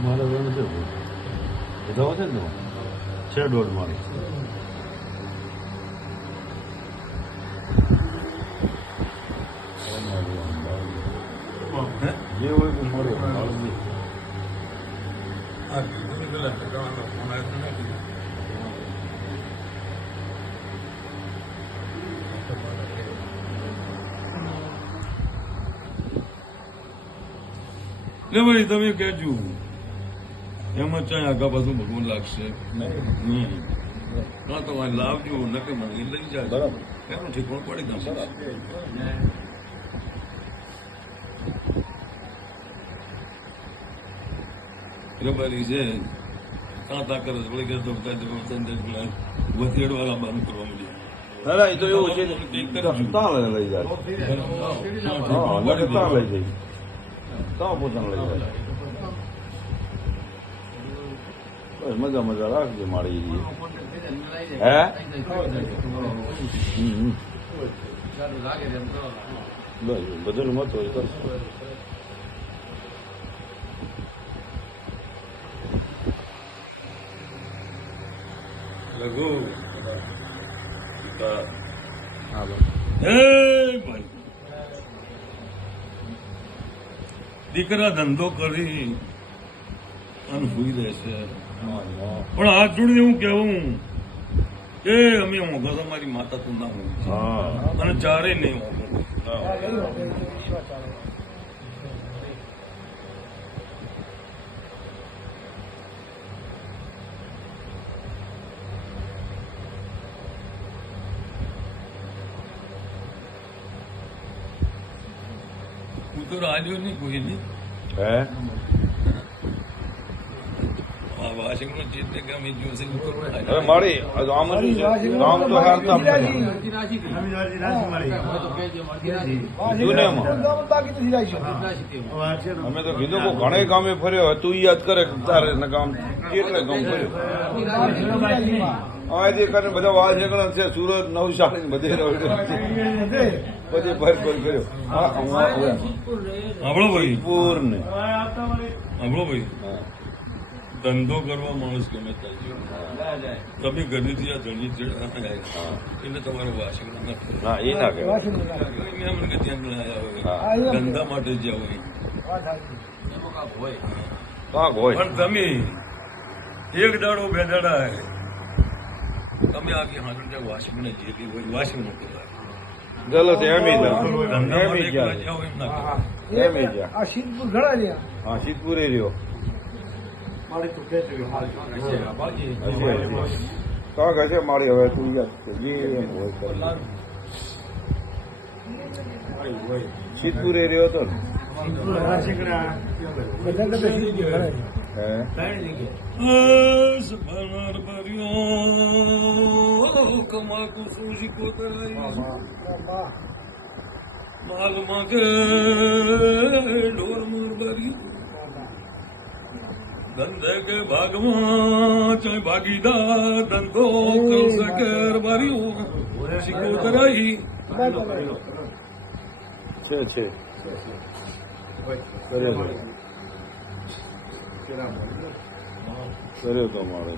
મારે વેણ છે બધા છે ને છે દોઢ મારી જે હોય તો મળે ને ભાઈ તમે કહેજો એમાં ચાય આગા પાછું ભગવાન લાગશે ના તો લાવજો નકે મને લઈ જાય બરાબર એનું ઠીકણું પડી જશે રબારી છે કાંતા કરે વળી કે તો વથેડ વાળા બંધ કરવા મળ્યા ના ના એ તો એવું છે ત્યાં લઈ જાય હા નકે ત્યાં લઈ જાય ત્યાં પોતાને લઈ જાય બસ મજા મજા રાખજે મારી હે બસ બધું મત હોય તો લઘુ હા હે ભાઈ દીકરા ધંધો કરી અને સુઈ રહેશે પણ હાથ જોડીને હું કેવું કે અમે મોઘા તમારી માતા તું ના હું અને ચારે નહીં મોઘું હું તો રાજો નહીં કોઈ નહીં હે વાશિંગનો ચીજને ગમે જોશે હવે મારી આમ ગામ તો હાલતા અમે તો કીધું કે ઘણે ગામે ફર્યો તું યાદ કરે તારે ને ગામ કેટલે ગામ ફર્યો હા જે કરીને બધા વાસેગણા છે સુરત નવસારી બધે પછી ભર કર્યો આપણો ભાઈ પૂર ને આપણો ભાઈ ધંધો કરવા માણસ ગમે ત્યાં તમે ઘરેથી આ ધણી એને તમારે વાસણ ના એ ના કહેવાય કે ત્યાં આવ્યા ધંધા માટે જ્યાં હોય કાંક હોય પણ તમે એક દાડો બે દાડા તમે આખી હાજર વાસણ જે બી હોય વાસણ મૂકી ગલત એમ આ શીતપુર ઘણા રહ્યા હા શીતપુરે રહ્યો કાંક હશે મારી હવે તું યાદ છે જે એમ હોય શીતપુરે રહ્યો હતો ને કમાતું શું શીખો માલ માંગે ઢોર મોર ભર્યું ધંધે કે ભાગમાં ચાય ભાગીદાર ધંધો કરશે કેર ભર્યું શીખો તરાઈ છે કર્યો તો મારે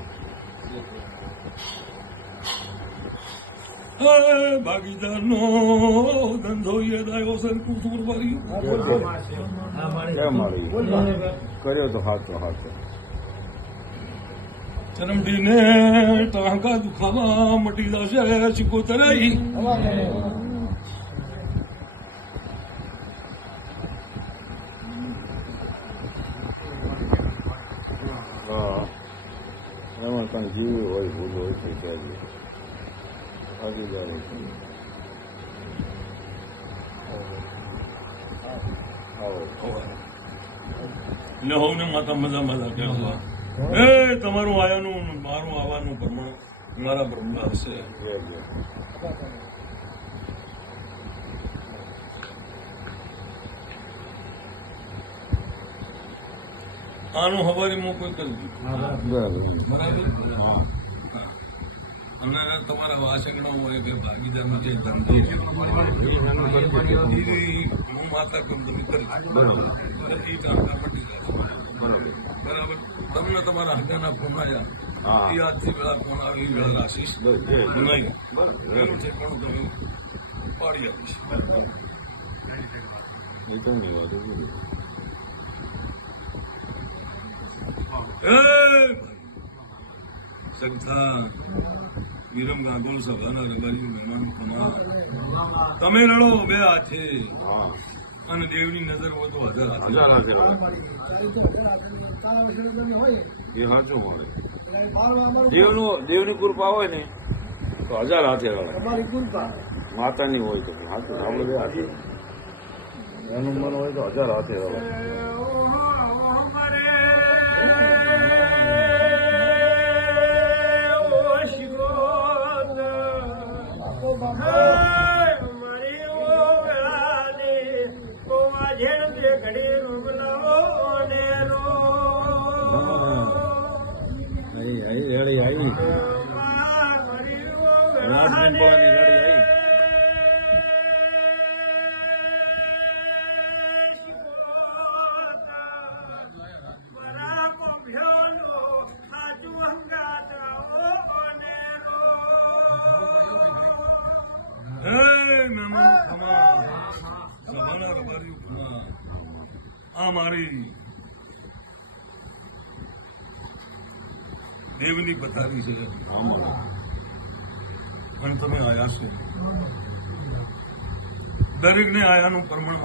ભાગીદાર નો ધંધો યદાયો છે કુસુર ભર્યું મારી કર્યો તો હાથો ચરમડીને ટાંકા દુખાવા મટી જશે શીખો તરાઈ એમાં કાંઈ જીવ હોય ભૂલ હોય છે ત્યારે ભાગી જાય છે ને હોવને માતા મજા મજા કહેવા એ તમારું આયાનું મારું આવવાનું પ્રમાણ મારા બ્રહ્મા હશે આનું હવારીમાં કોઈ કરી દીધું બરાબર અને તમારા વાસગડા હોય કે ભાગીદારનો જે ધંધો હું માતા કમ તમે કરી બરાબર તમારા હગાના ફોન આવ્યા હા. એ આજથી વેળા ફોન આવી વેળા રાખીશ બસ જે નહીં બસ એવું છે પણ તમે પાડી આપીશ એ તો નહીં વાત સંસ્થા વિરમ ગાગોલ સભાના રબારી મહેમાન ખમા તમે રડો બે હાથે હા અને દેવની નજર હોય તો હાજર હાથે હજાર હાથે હવે. તારા વિશે તમે હોય એ હાચું મળે એટલે ફાળવા અમારું દેવની કૃપા હોય ને તો હજાર હાથે રડે તમારી કૃપા માતાની હોય તો હાથે આપણે બે હાથે એનું મન હોય તો હજાર હાથે રડે રેડી આવી આ મારી દેવની પથારી છે પણ તમે આયા છો દરેકને આયાનું પ્રમાણ